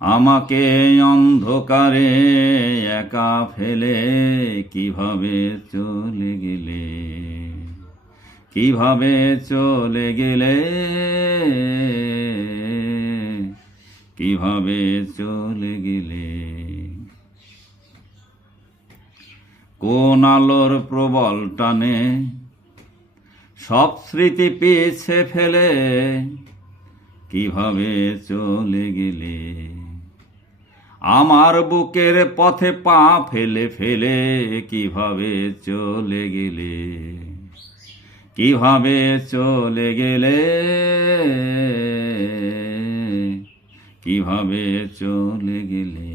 আমাকে অন্ধকারে একা ফেলে কিভাবে চলে গেলে, কিভাবে চলে গেলে, কিভাবে চলে গেলে। কোন আলোর প্রবল টানে সব স্মৃতি পিছে ফেলে কিভাবে চলে গেলে। আমার বুকের পথে পা ফেলে ফেলে কিভাবে চলে গেলে, কিভাবে চলে গেলে, কিভাবে চলে গেলে।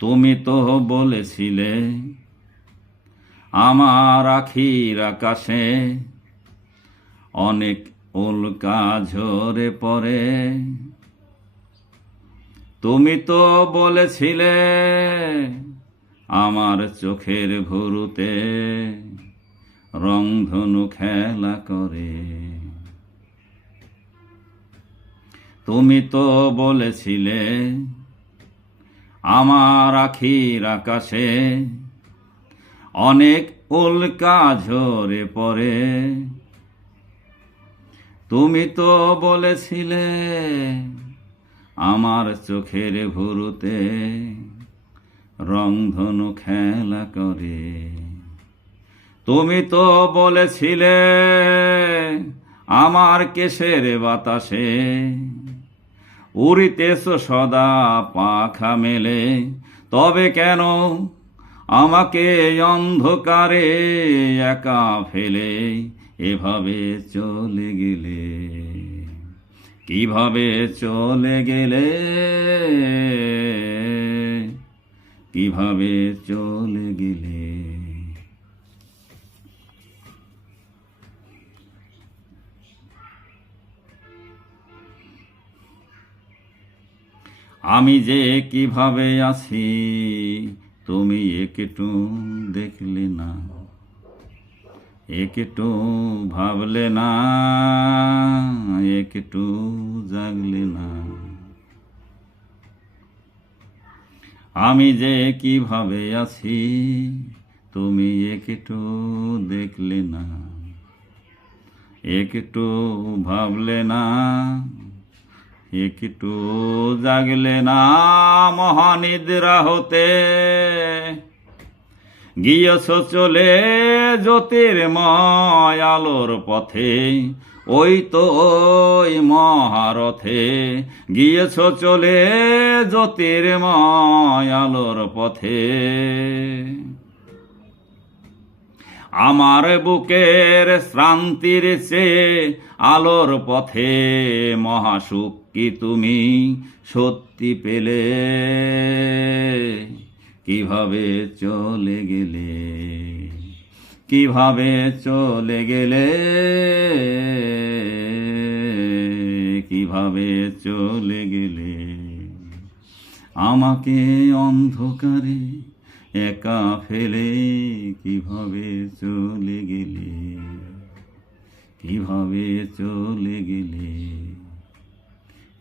তুমি তো বলেছিলে আমার আখির আকাশে অনেক উল্কা ঝরে পড়ে। তুমি তো বলেছিলে আমার চোখের ভুরুতে রংধনু খেলা করে। তুমি তো বলেছিলে আমার আখির আকাশে অনেক উল্কা ঝরে পড়ে। তুমি তো বলেছিলে আমার চোখের ভুরুতে রংধনু খেলা করে। তুমি তো বলেছিলে আমার কেশের বাতাসে উড়িতেছ সদা পাখা মেলে। তবে কেন আমাকে অন্ধকারে একা ফেলে এভাবে চলে গেলে, কিভাবে চলে গেলে, কিভাবে চলে গেলে। আমি যে কিভাবে আছি তুমি একটু দেখলে না, একটু ভাবলে না, একটু জাগলে না। আমি যে কিভাবে আছি তুমি একটু দেখলে না, একটু ভাবলে না, একটু জাগলে না। মহানিদ্রা হতে গিয়েছ চলে জ্যোতির্ময় আলোর পথে। ওই তো ওই মহারথে গিয়েছ চলে জ্যোতির্ময় আলোর পথে। আমার বুকের শ্রান্তির চেয়ে আলোর পথে মহাসুখ কি তুমি সত্যি পেলে, কিভাবে চলে গেলে, কিভাবে চলে গেলে, কিভাবে চলে গেলে। আমাকে অন্ধকারে একা ফেলে কিভাবে চলে গেলে, কিভাবে চলে গেলে,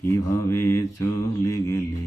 কিভাবে চলে গেলে।